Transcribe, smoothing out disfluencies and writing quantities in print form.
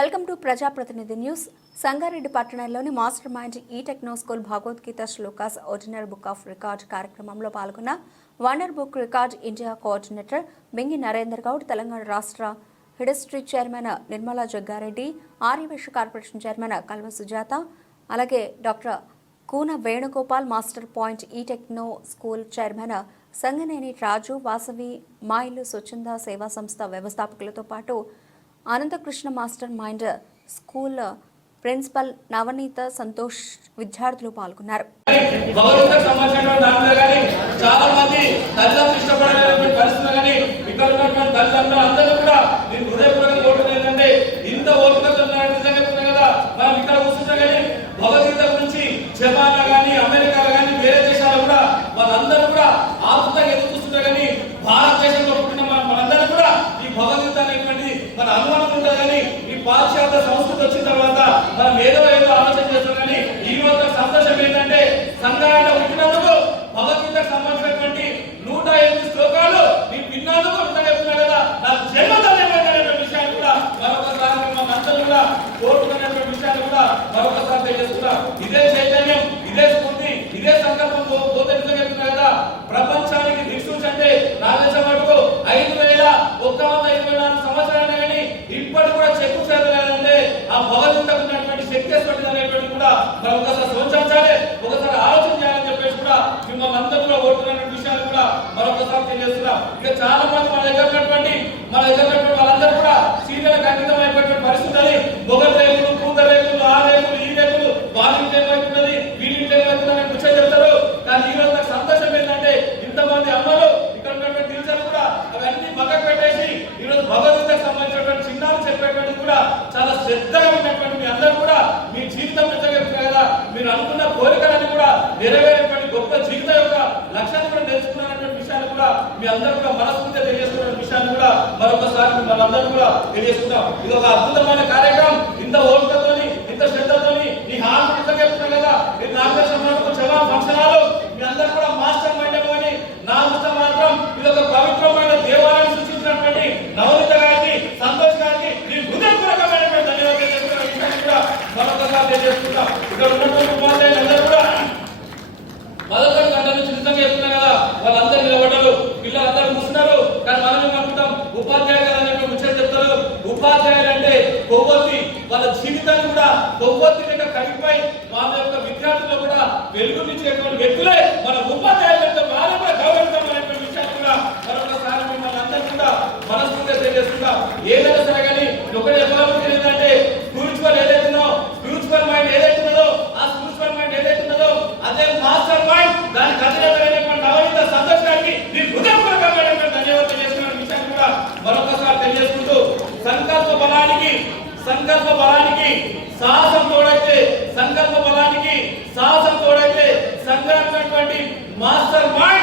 Welcome to Prajapratinidhi news. Sangareddy పట్టణంలోని master mind e techno school Bhagavad Gita shlokas original book of record కార్యక్రమంలో పాల్గొన్న wonder book record India coordinator Bingi Narender Goud, Telangana రాష్ట్ర history chairman Nirmala Jaggareddy, Aryavysya corporation chairman Kalva Sujatha, అలాగే doctor Kuna Venugopal, master point e techno school chairman Sanganeni Raju, Vasavi మా ఇల్లు స్వచ్ఛంద సేవా సంస్థ వ్యవస్థాపకులతో పాటు Anantakrishna master mind school principal Navaneetha Santosh విద్యార్థులు పాల్గొన్నారు. పాశ్చాత్య సంస్కృతి వచ్చిన తర్వాత మనం ఏదో ఆలోచన చేస్తాం. కానీ ఈ రోజు సంతోషం ఏంటంటే సంగారెడ్డి పుట్టినందుకు భగవద్గీతకు సంబంధించినటువంటి 108 శ్లోకాలు నేను విన్నందుకు చెప్తున్నాను కదా, నాకు జన్మధన్యమైనటువంటి విషయాన్ని కూడా మరొకసారి మన అందరూ కూడా కోరుకునేటువంటి విషయాన్ని కూడా మరొకసారి తెలియజేస్తున్నా. ఇదే చైతన్యం, ఇదే స్ఫూర్తి, ఇదే సంకల్పం పోతే చెప్తున్నా కదా. ప్రపంచానికి దిక్సూచి అంటే నా దేశం మటుకు 5124 సంవత్సరాలు కానీ ఇప్పటి కూడా చెక్కు చేతలేదంటే ఆ భగవంతుడికి ఉన్నటువంటి శక్తి అనేటువంటి కూడా మనం ఒకసారి సోచించాలి, ఒకసారి ఆలోచన చేయాలని చెప్పేసి కూడా మిమ్మల్ని అందరూ కూడా ఓటున్నటువంటి విషయాలు కూడా మరొకసారి తెలియజేస్తున్నాం. ఇక చాలా మంది మన దగ్గర ఉన్నటువంటి వాళ్ళందరూ కూడా సీరియల్ అంకితం అయిపోయినటువంటి పరిస్థితి. మొగల్ రేకులు, పూత రేకులు, ఆ రేకులు, ఈ రేకులు, వాళ్ళకి ఏమవుతున్నది, వీళ్ళకి ఏమవుతుందని కూర్చొని చెప్తారు. కానీ ఈ రోజు నాకు సంతోషం ఏంటంటే ఇంతమంది అమ్మలు ఇక్కడ ఉన్నటువంటి టీచర్లు కూడా అవన్నీ పక్కకు పెట్టేసి ఈ రోజు భగవద్గీతకు సంబంధించినటువంటి చిన్నాలు చెప్పేటువంటి కూడా చాలా శ్రద్ధగా ఉన్నటువంటి మీ అందరూ కూడా మీ జీవితం నిజంగా కదా, మీరు అనుకున్న కోరికలన్నీ కూడా నెరవేరేటువంటి గొప్ప జీవితం యొక్క లక్ష్యాన్ని కూడా తెలుసుకున్నటువంటి విషయాన్ని కూడా మీ అందరూ కూడా మనస్ఫూర్తిగా తెలియజేసుకున్న విషయాన్ని కూడా మరొకసారి మనందరూ కూడా తెలియజేసుకుంటాం. ఇది ఒక అద్భుతమైన కార్యక్రమం. ఇంత ఓపికతోని, ఇంత శ్రద్ధతోని ఈ హాల్ నిజంగా చెప్తున్నా కదా, ఇది నాకు చాలా ఫంక్షన్ హాల్ మీ అందరూ కూడా మాస్టర్ మైండ్ అని నా దృష్టి మాత్రం ఇది ఒక పవిత్రమైన దేవాలయం సృష్టించినటువంటి నవనీత గారికి, సంతోష్ గారికి నేను హృదయపూర్వకమైనటువంటి ధన్యవాదాలు చెప్తున్న విషయాన్ని కూడా మరొకసారి తెలియజేసుకుంటాం. ఇక్కడ ఉన్నటువంటి ఉపాధ్యాయులందరూ కూడా మొదటి గంట నుంచి నిజంగా చెప్తున్నా కదా, వాళ్ళందరూ నిలబడ్డారు, పిల్లలందరూ కూర్చున్నారు. కానీ మనం ఏమనుకుంటాం, ఉపాధ్యాయులు కదా అని ముచ్చట చెప్తారు. ఉపాధ్యాయులు అంటే కొవ్వొత్తి, వాళ్ళ జీవితాన్ని కూడా కొవ్వొత్తి లేక కరిగిపోయి వాళ్ళ యొక్క విద్యార్థులు కూడా వెలుగునిచ్చేటువంటి వ్యక్తులే మన ఉపాధ్యాయులతో వాళ్ళు కూడా గౌరవించాలనేటువంటి విషయాన్ని కూడా మరొకసారి మిమ్మల్ని అందరూ కూడా మనస్ఫూర్తిగా తెలియజేస్తున్నా. ఏదైనా సరే కానీ ఒకటి చెప్పాలనుకుంటే ఏంటంటే స్పిరిచువల్ ఏదైతుందో, స్పిరిచువల్ మైండ్ ఏదైతున్నదో, ఆ స్పిరిచువల్ మైండ్ ఏదైతున్నదో అదే మాస్టర్ మైండ్. దానికి అధినేతమైనటువంటి నవనీత సంతోష్ గారికి నేను హృదయపూర్వకమైనటువంటి ధన్యవాదాలు చేస్తున్న విషయాన్ని కూడా మరొకసారి తెలియజేసుకుంటూ, సంకల్ప బలానికి సాహసం తోడైతే, సంకల్ప బలానికి సాహసం తోడైతే సంఘానికి మాస్టర్ మైండ్